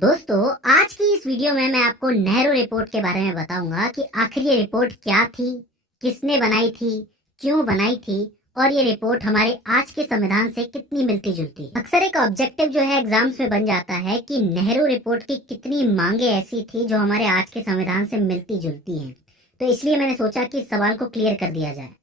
दोस्तों, आज की इस वीडियो में मैं आपको नेहरू रिपोर्ट के बारे में बताऊंगा कि आखिर ये रिपोर्ट क्या थी, किसने बनाई थी, क्यों बनाई थी और ये रिपोर्ट हमारे आज के संविधान से कितनी मिलती जुलती है। अक्सर एक ऑब्जेक्टिव जो है एग्जाम्स में बन जाता है कि नेहरू रिपोर्ट की कितनी मांगे ऐसी थी जो हमारे आज के संविधान से मिलती जुलती हैं। तो इसलिए मैंने सोचा कि इस सवाल को क्लियर कर दिया जाए।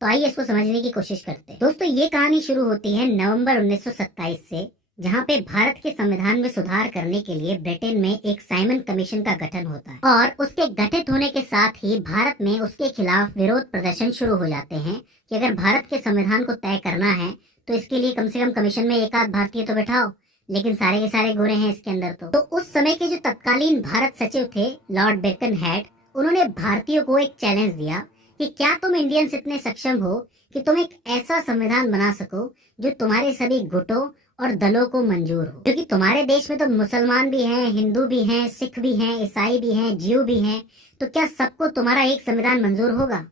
तो आइए इसको समझने की कोशिश करते हैं। दोस्तों, ये कहानी शुरू होती है नवंबर 1927 से, जहाँ पे भारत के संविधान में सुधार करने के लिए ब्रिटेन में एक साइमन कमीशन का गठन होता है और उसके गठित होने के साथ ही भारत में उसके खिलाफ विरोध प्रदर्शन शुरू हो जाते हैं कि अगर भारत के संविधान को तय करना है तो इसके लिए कम से कम कमीशन में एक आध भारतीय तो बैठाओ, लेकिन सारे के सारे गोरे हैं इसके अंदर। तो उस समय के जो तत्कालीन भारत सचिव थे लॉर्ड बिरकनहेड, उन्होंने भारतीयों को एक चैलेंज दिया कि क्या तुम इंडियंस इतने सक्षम हो कि तुम एक ऐसा संविधान बना सको जो तुम्हारे सभी गुटों और दलों को मंजूर हो, क्योंकि तुम्हारे देश में तो मुसलमान भी हैं, हिंदू भी हैं, सिख भी हैं, ईसाई भी हैं, जीव भी हैं, तो क्या सबको तुम्हारा एक संविधान मंजूर होगा?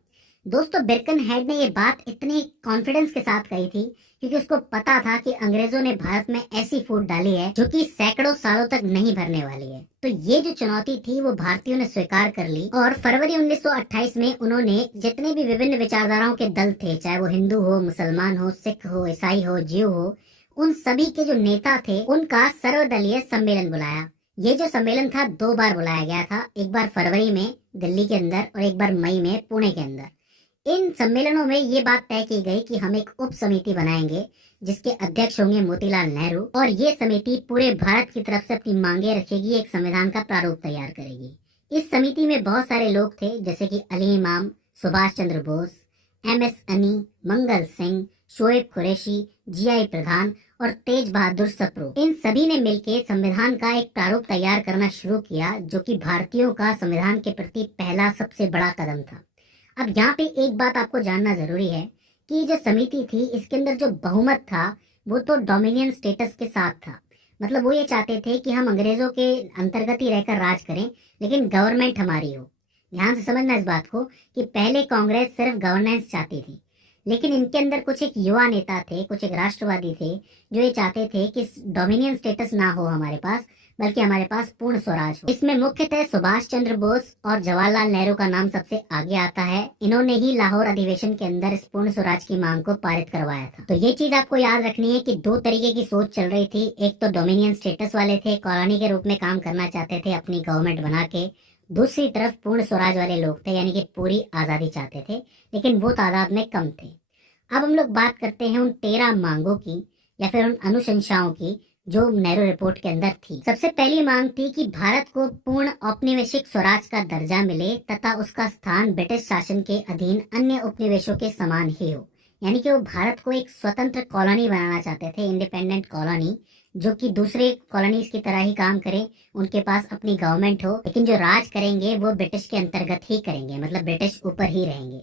दोस्तों, बिरकनहेड ने ये बात इतनी कॉन्फिडेंस के साथ कही थी क्योंकि उसको पता था कि अंग्रेजों ने भारत में ऐसी फूट डाली है जो कि सैकड़ों सालों तक नहीं भरने वाली है। तो ये जो चुनौती थी वो भारतीयों ने स्वीकार कर ली और फरवरी 1928 में उन्होंने जितने भी विभिन्न विचारधाराओं के दल थे, चाहे वो हिंदू हो, मुसलमान हो, सिख हो, ईसाई हो, जीव हो, उन सभी के जो नेता थे उनका सर्वदलीय सम्मेलन बुलाया। ये जो सम्मेलन था 2 बार बुलाया गया था, एक बार फरवरी में दिल्ली के अंदर और एक बार मई में पुणे के अंदर। इन सम्मेलनों में ये बात तय की गई कि हम एक उप समिति बनाएंगे जिसके अध्यक्ष होंगे मोतीलाल नेहरू और ये समिति पूरे भारत की तरफ से अपनी मांगे रखेगी, एक संविधान का प्रारूप तैयार करेगी। इस समिति में बहुत सारे लोग थे जैसे कि अली इमाम, सुभाष चंद्र बोस, MS अनी, मंगल सिंह, शोएब कुरैशी, GI प्रधान और तेज बहादुर सप्रू। इन सभी ने मिलकर संविधान का एक प्रारूप तैयार करना शुरू किया जो कि भारतीयों का संविधान के प्रति पहला सबसे बड़ा कदम था। अब यहाँ पे एक बात आपको जानना जरूरी है कि जो समिति थी इसके अंदर जो बहुमत था वो तो डोमिनियन स्टेटस के साथ था। मतलब वो ये चाहते थे कि हम अंग्रेजों के अंतर्गत ही रहकर राज करें, लेकिन गवर्नमेंट हमारी हो। ध्यान से समझना इस बात को कि पहले कांग्रेस सिर्फ गवर्नेंस चाहती थी, लेकिन इनके अंदर कुछ एक युवा नेता थे, कुछ एक राष्ट्रवादी थे जो ये चाहते थे कि डोमिनियन स्टेटस ना हो हमारे पास, बल्कि हमारे पास पूर्ण स्वराज हो। इसमें मुख्यतः सुभाष चंद्र बोस और जवाहरलाल नेहरू का नाम सबसे आगे आता है। इन्होंने ही लाहौर अधिवेशन के अंदर इस पूर्ण स्वराज की मांग को पारित करवाया था। तो ये चीज आपको याद रखनी है कि 2 तरीके की सोच चल रही थी। एक तो डोमिनियन स्टेटस वाले थे, कॉलोनी के रूप में काम करना चाहते थे अपनी गवर्नमेंट बना के। दूसरी तरफ पूर्ण स्वराज वाले लोग थे, यानी कि पूरी आजादी चाहते थे, लेकिन वो तादाद में कम थे। अब हम लोग बात करते हैं उन 13 मांगों की या फिर उन अनुशंसाओं की जो नेहरू रिपोर्ट के अंदर थी। सबसे पहली मांग थी कि भारत को पूर्ण औपनिवेशिक स्वराज का दर्जा मिले तथा उसका स्थान ब्रिटिश शासन के अधीन अन्य उपनिवेशों के समान ही हो। यानी कि वो भारत को एक स्वतंत्र कॉलोनी बनाना चाहते थे, इंडिपेंडेंट कॉलोनी, जो कि दूसरे कॉलोनीज की तरह ही काम करे, उनके पास अपनी गवर्नमेंट हो, लेकिन जो राज करेंगे वो ब्रिटिश के अंतर्गत ही करेंगे, मतलब ब्रिटिश ऊपर ही रहेंगे।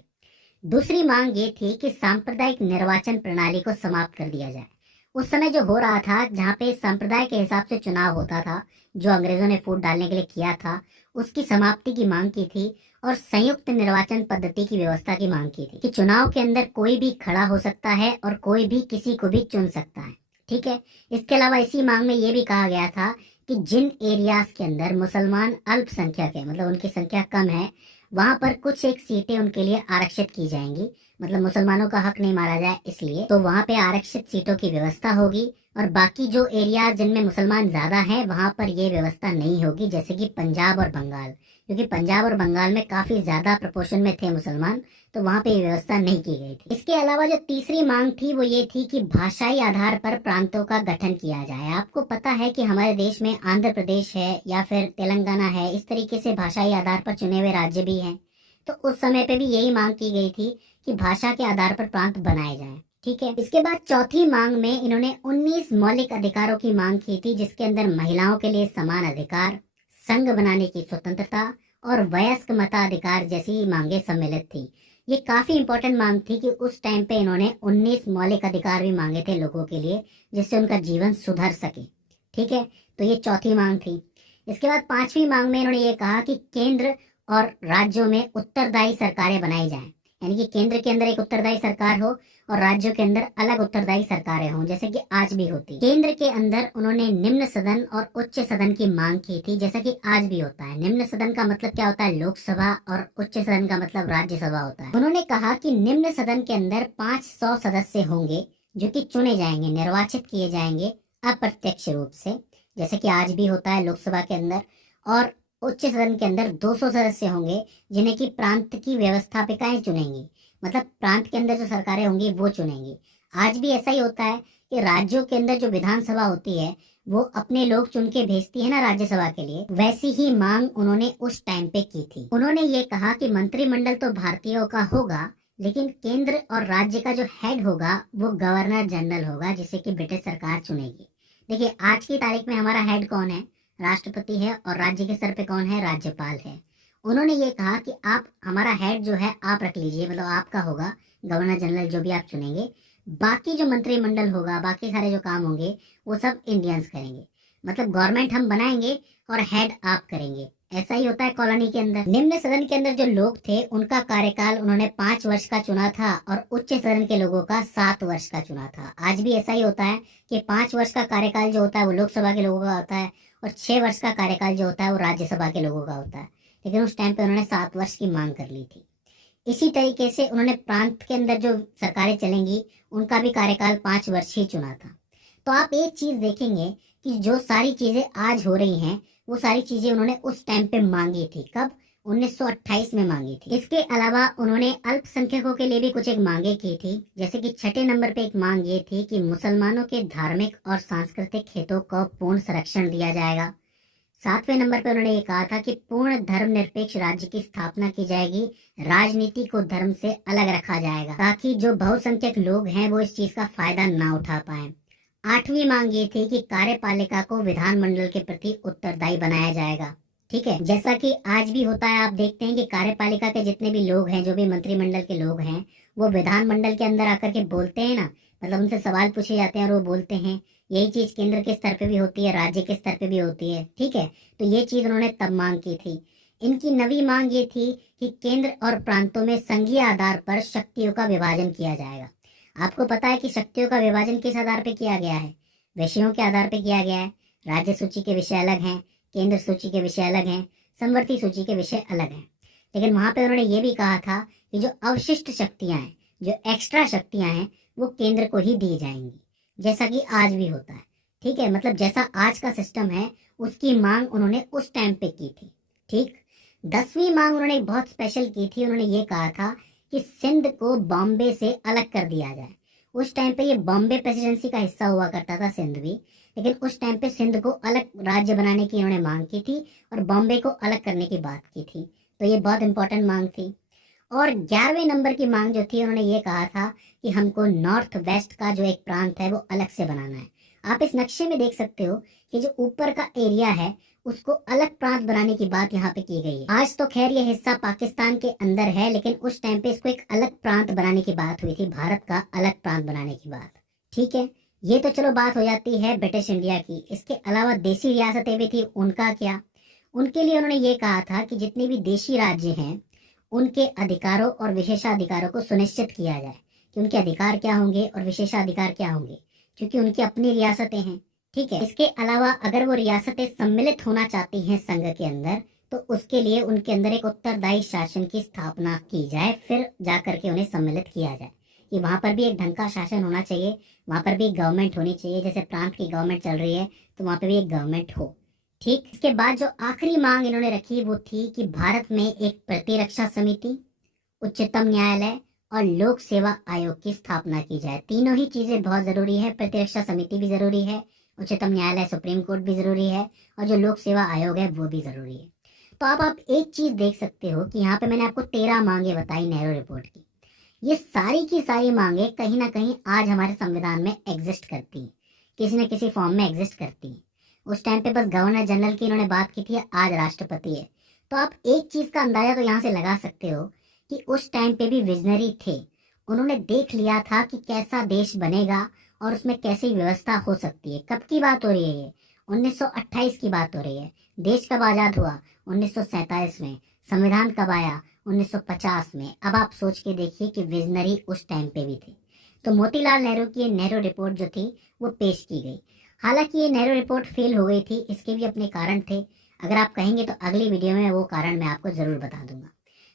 दूसरी मांग ये थी कि सांप्रदायिक निर्वाचन प्रणाली को समाप्त कर दिया जाए। उस समय जो हो रहा था, जहाँ पे संप्रदाय के हिसाब से चुनाव होता था, जो अंग्रेजों ने फूट डालने के लिए किया था, उसकी समाप्ति की मांग की थी और संयुक्त निर्वाचन पद्धति की व्यवस्था की मांग की थी कि चुनाव के अंदर कोई भी खड़ा हो सकता है और कोई भी किसी को भी चुन सकता है। ठीक है। इसके अलावा इसी मांग में ये भी कहा गया था कि जिन एरियाज के अंदर मुसलमान अल्पसंख्यक है, मतलब उनकी संख्या कम है, वहां पर कुछ एक सीटें उनके लिए आरक्षित की जाएंगी, मतलब मुसलमानों का हक नहीं मारा जाए इसलिए, तो वहां पे आरक्षित सीटों की व्यवस्था होगी। और बाकी जो एरिया जिनमें मुसलमान ज्यादा हैं वहां पर ये व्यवस्था नहीं होगी, जैसे कि पंजाब और बंगाल, क्योंकि पंजाब और बंगाल में काफी ज्यादा प्रोपोर्शन में थे मुसलमान, तो वहां पे ये व्यवस्था नहीं की गई थी। इसके अलावा जो तीसरी मांग थी वो ये थी कि भाषाई आधार पर प्रांतों का गठन किया जाए। आपको पता है कि हमारे देश में आंध्र प्रदेश है या फिर तेलंगाना है, इस तरीके से भाषाई आधार पर चुने हुए राज्य भी हैं। तो उस समय पे भी यही मांग की गई थी कि भाषा के आधार पर प्रांत बनाए जाएं। ठीक है। इसके बाद चौथी मांग में इन्होंने 19 मौलिक अधिकारों की मांग की थी, जिसके अंदर महिलाओं के लिए समान अधिकार, संघ बनाने की स्वतंत्रता और वयस्क मताधिकार जैसी मांगे सम्मिलित थी। ये काफी इंपॉर्टेंट मांग थी कि उस टाइम पे इन्होंने 19 मौलिक अधिकार भी मांगे थे लोगों के लिए, जिससे उनका जीवन सुधर सके। ठीक है। तो ये चौथी मांग थी। इसके बाद 5वीं मांग में इन्होंने ये कहा कि केंद्र और राज्यों में उत्तरदायी सरकारें बनाई जाएं, यानी कि केंद्र के अंदर एक उत्तरदायी सरकार हो और राज्यों के अंदर अलग उत्तरदायी सरकारें हों, जैसे कि आज भी होती। केंद्र के अंदर उन्होंने निम्न सदन और उच्च सदन की मांग की थी, जैसा कि आज भी होता है। निम्न सदन का मतलब क्या होता है? लोकसभा, और उच्च सदन का मतलब राज्यसभा होता है। उन्होंने कहा कि निम्न सदन के अंदर 500 सदस्य होंगे जो कि चुने जाएंगे, निर्वाचित किए जाएंगे अप्रत्यक्ष रूप से, जैसे कि आज भी होता है लोकसभा के अंदर। और उच्च सदन के अंदर 200 सदस्य होंगे जिन्हें की प्रांत की व्यवस्थापिकाएं चुनेंगी, मतलब प्रांत के अंदर जो सरकारें होंगी वो चुनेंगी। आज भी ऐसा ही होता है कि राज्यों के अंदर जो विधानसभा होती है वो अपने लोग चुन के भेजती है ना राज्यसभा के लिए, वैसी ही मांग उन्होंने उस टाइम पे की थी। उन्होंने ये कहा कि मंत्रिमंडल तो भारतीयों का होगा, लेकिन केंद्र और राज्य का जो हेड होगा वो गवर्नर जनरल होगा, जिसे कि ब्रिटिश सरकार चुनेगी। देखिए, आज की तारीख में हमारा हेड कौन है? राष्ट्रपति है, और राज्य के सर पे कौन है? राज्यपाल है। उन्होंने ये कहा कि आप हमारा हेड जो है आप रख लीजिए, मतलब आपका होगा गवर्नर जनरल जो भी आप चुनेंगे। बाकी जो मंत्रिमंडल होगा, बाकी सारे जो काम होंगे वो सब इंडियंस करेंगे, मतलब गवर्नमेंट हम बनाएंगे और हेड आप करेंगे। ऐसा ही होता है कॉलोनी के अंदर। निम्न सदन के अंदर जो लोग थे उनका कार्यकाल उन्होंने 5 वर्ष का चुना था, और उच्च सदन के लोगों का 7 वर्ष का चुना था। आज भी ऐसा ही होता है कि 5 वर्ष का कार्यकाल जो होता है वो लोकसभा के लोगों का होता है, और 6 वर्ष का कार्यकाल जो होता है वो राज्यसभा के लोगों का होता है। लेकिन उस टाइम पे उन्होंने 7 वर्ष की मांग कर ली थी। इसी तरीके से उन्होंने प्रांत के अंदर जो सरकारें चलेंगी उनका भी कार्यकाल 5 वर्ष ही चुना था। तो आप एक चीज देखेंगे कि जो सारी चीजें आज हो रही हैं वो सारी चीजें उन्होंने उस टाइम पे मांगी थी। कब? 1928 में मांगी थी। इसके अलावा उन्होंने अल्पसंख्यकों के लिए भी कुछ एक मांगे की थी, जैसे कि छठे नंबर पे एक मांग ये थी कि मुसलमानों के धार्मिक और सांस्कृतिक हितों को पूर्ण संरक्षण दिया जाएगा। 7वें नंबर पे उन्होंने ये कहा था कि पूर्ण धर्मनिरपेक्ष राज्य की स्थापना की जाएगी, राजनीति को धर्म से अलग रखा जाएगा, ताकि जो बहुसंख्यक लोग हैं वो इस चीज का फायदा ना उठा पाए। 8वीं मांग ये थी कि कार्यपालिका को विधानमंडल के प्रति उत्तरदायी बनाया जाएगा। ठीक है, जैसा कि आज भी होता है, आप देखते हैं कि कार्यपालिका के जितने भी लोग हैं, जो भी मंत्रिमंडल के लोग हैं, वो विधानमंडल के अंदर आकर के बोलते हैं ना, मतलब उनसे सवाल पूछे जाते हैं और वो बोलते हैं। यही चीज केंद्र के स्तर पे भी होती है, राज्य के स्तर पे भी होती है। ठीक है, तो ये चीज उन्होंने तब मांग की थी। इनकी नवी मांग ये थी कि केंद्र और प्रांतों में संघीय आधार पर शक्तियों का विभाजन किया जाएगा। आपको पता है कि शक्तियों का विभाजन किस आधार पे किया गया है? विषयों के आधार पे किया गया है। राज्य सूची के विषय अलग हैं, केंद्र सूची के विषय अलग हैं, समवर्ती सूची के विषय अलग हैं। लेकिन वहां पे उन्होंने ये भी कहा था कि जो अवशिष्ट शक्तियां हैं, जो एक्स्ट्रा शक्तियां हैं, वो केंद्र को ही दी जाएंगी, जैसा कि आज भी होता है। ठीक है, मतलब जैसा आज का सिस्टम है उसकी मांग उन्होंने उस टाइम पे की थी। ठीक, 10वीं मांग उन्होंने बहुत स्पेशल की थी। उन्होंने ये कहा था कि सिंध को बॉम्बे से अलग कर दिया जाए। उस टाइम पे ये बॉम्बे प्रेसिडेंसी का हिस्सा हुआ करता था सिंध भी, लेकिन उस टाइम पे सिंध को अलग राज्य बनाने की उन्होंने मांग की थी और बॉम्बे को अलग करने की बात की थी। तो ये बहुत इंपॉर्टेंट मांग थी। और 11वें नंबर की मांग जो थी, उन्होंने ये कहा था कि हमको नॉर्थ वेस्ट का जो एक प्रांत है वो अलग से बनाना है। आप इस नक्शे में देख सकते हो कि जो ऊपर का एरिया है उसको अलग प्रांत बनाने की बात यहाँ पे की गई है। आज तो खैर ये हिस्सा पाकिस्तान के अंदर है, लेकिन उस टाइम पे इसको एक अलग प्रांत बनाने की बात हुई थी, भारत का अलग प्रांत बनाने की बात। ठीक है, ये तो चलो बात हो जाती है ब्रिटिश इंडिया की। इसके अलावा देसी रियासतें भी थी, उनका क्या? उनके लिए उन्होंने ये कहा था कि जितने भी देशी राज्य हैं उनके अधिकारों और विशेषाधिकारों को सुनिश्चित किया जाए कि उनके अधिकार क्या होंगे और विशेषाधिकार क्या होंगे, क्योंकि उनकी अपनी रियासतें हैं। ठीक है, इसके अलावा अगर वो रियासतें सम्मिलित होना चाहती हैं संघ के अंदर, तो उसके लिए उनके अंदर एक उत्तरदायी शासन की स्थापना की जाए, फिर जाकर के उन्हें सम्मिलित किया जाए। कि वहां पर भी एक ढंग का शासन होना चाहिए, वहां पर भी एक गवर्नमेंट होनी चाहिए। जैसे प्रांत की गवर्नमेंट चल रही है तो वहां पर भी एक गवर्नमेंट हो। ठीक, इसके बाद जो आखिरी मांग इन्होंने रखी वो थी कि भारत में एक प्रतिरक्षा समिति, उच्चतम न्यायालय और लोक सेवा आयोग की स्थापना की जाए। तीनों ही चीजें बहुत जरूरी है। प्रतिरक्षा समिति भी जरूरी है, उच्चतम न्यायालय सुप्रीम कोर्ट भी जरूरी है, और जो लोक सेवा आयोग है वो भी जरूरी है। तो अब आप एक चीज देख सकते हो कि यहाँ पे मैंने आपको 13 मांगे बताई नेहरू रिपोर्ट की। ये सारी की सारी मांगे कहीं ना कहीं आज हमारे संविधान में एग्जिस्ट करती हैं, किसी न किसी फॉर्म में एग्जिस्ट करती हैं। उस टाइम पे बस गवर्नर जनरल की इन्होंने बात की थी, आज राष्ट्रपति है। तो आप एक चीज का अंदाजा तो यहाँ से लगा सकते हो कि उस टाइम पे भी विजनरी थे। उन्होंने देख लिया था कि कैसा देश बनेगा और उसमें कैसी व्यवस्था हो सकती है। कब की बात हो रही है ये? 1928 की बात हो रही है। देश कब आजाद हुआ? 1947 में। संविधान कब आया? 1950 में। अब आप सोच के देखिए कि विजनरी उस टाइम पे भी थे। तो मोतीलाल नेहरू की ये नेहरू रिपोर्ट जो थी वो पेश की गई। हालांकि ये नेहरू रिपोर्ट फेल हो गई थी, इसके भी अपने कारण थे। अगर आप कहेंगे तो अगली वीडियो में वो कारण मैं आपको जरूर बता दूंगा।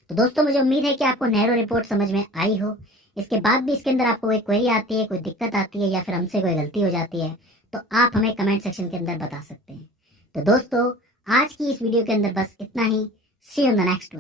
तो दोस्तों, मुझे उम्मीद है कि आपको नेहरू रिपोर्ट समझ में आई हो। इसके बाद भी इसके अंदर आपको कोई क्वेरी आती है, कोई दिक्कत आती है, या फिर हमसे कोई गलती हो जाती है, तो आप हमें कमेंट सेक्शन के अंदर बता सकते हैं। तो दोस्तों, आज की इस वीडियो के अंदर बस इतना ही। See you in the next one.